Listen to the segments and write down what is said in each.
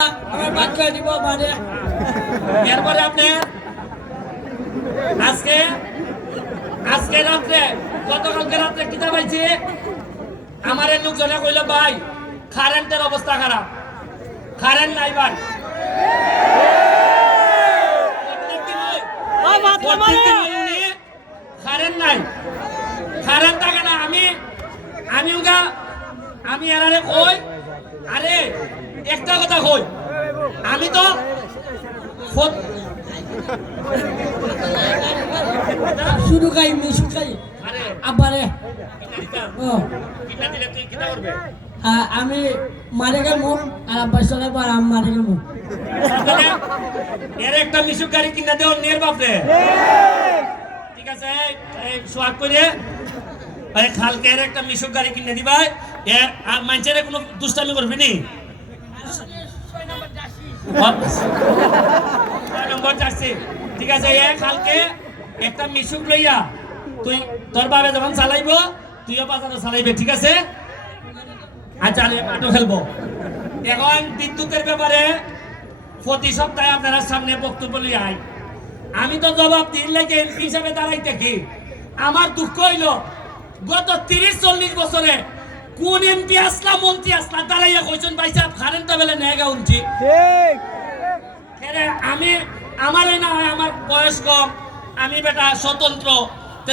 আমার বাদ করে দিব মানে এরপরে আপনি আজকে আজকে রাত্রে গতকালকে রাত্রে কিতা পাইছি আমার এই লোকজনে কইল ভাই কারেন্টের অবস্থা খারাপ কারেন্ট নাই ভাই কারেন্ট নাই কারেন্ট থাকে না আমি এরারে কই আরে একটা কথা কই আমি তো শুরু খাই মিশু খাই আবারে আমি মারে গেল আর আব্বার সঙ্গে পর আমি মারে গেল এর একটা মিশুক গাড়ি কিনা দেও নের বাপরে ঠিক আছে সোয়াগ করে খালকে এর একটা মিশুক গাড়ি কিনে দিবাই আর মানুষের কোনো দুষ্টামি করবি নি নম্বর চাচ্ছি ঠিক আছে কালকে একটা মিশুক লইয়া তুই তোর বাবে যখন চালাইব তুইও বাজারে চালাইবে ঠিক আছে আচ্ছা আটো খেলবো এখন বিদ্যুতের ব্যাপারে প্রতি সপ্তাহে আপনারা সামনে বক্তব্য লিয়ে আই আমি তো জবাব দিন লাগে হিসাবে দাঁড়াই দেখি আমার দুঃখ হইল গত 30-40 বছরে কোন এমপি আসলা মন্ত্রী আসলা দাঁড়াইয়া কইছেন ভাই সাহেব কারেন্ট বেলে নেগা উনছি আমি আমার না হয় আমার বয়স কম আমি বেটা স্বতন্ত্র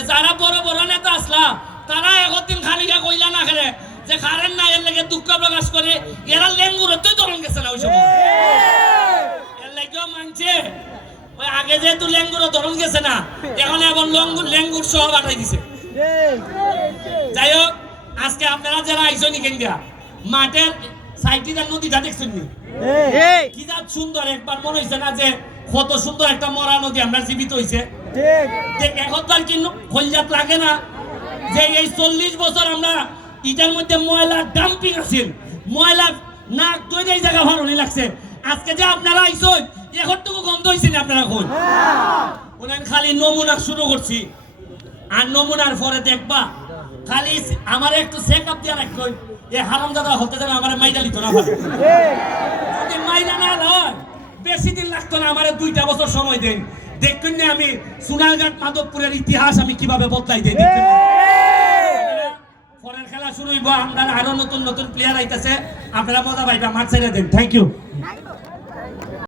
যারা বড় বড় নেতা আসলা তারা একদিন খালিকা কইলা না খেলে যে কারেন্ট নাই এর লাগে দুঃখ প্রকাশ করে এরা লেঙ্গুরতে ধরন গেছে না ওই সময় এর লাগেও মানছে ওই আগে যেহেতু লেঙ্গুর ধরন গেছে না এখন এখন লেঙ্গুর সহ বাটাই দিছে যাই হোক আজকে আপনারা যারা আইসো নি কেন মাঠের সাইডটা নদীটা দেখছেন নি কি যা সুন্দর একবার মনে হইছে না যে কত সুন্দর একটা মরা নদী আমরা জীবিত হইছে ঠিক একবার কি খলজাত লাগে না যে এই 40 বছর আমরা ইটার মধ্যে ময়লা ডাম্পিং আছিল ময়লা নাক দুই জায়গা ভালো লাগছে আজকে যে আপনারা আইসো এখনটুকু গন্ধ হইছে না আপনারা কোন ওনার খালি নমুনা শুরু করছি আর নমুনার পরে দেখবা খালি আমার একটু চেকআপ দিয়া রাখলো এই হারামজাদা হতে যাবে আমার মাইরা লিতো না যদি মাইরা না হয় বেশি দিন লাগতো না আমার 2টা বছর সময় দেন দেখবেন না আমি সোনারঘাট মাধবপুরের ইতিহাস আমি কিভাবে বদলাই দেই পরের খেলা শুরু হইব আমরা আরো নতুন নতুন প্লেয়ার আইতাছে আপনারা মজা পাইবা মাঠ ছেড়ে দেন থ্যাংক ইউ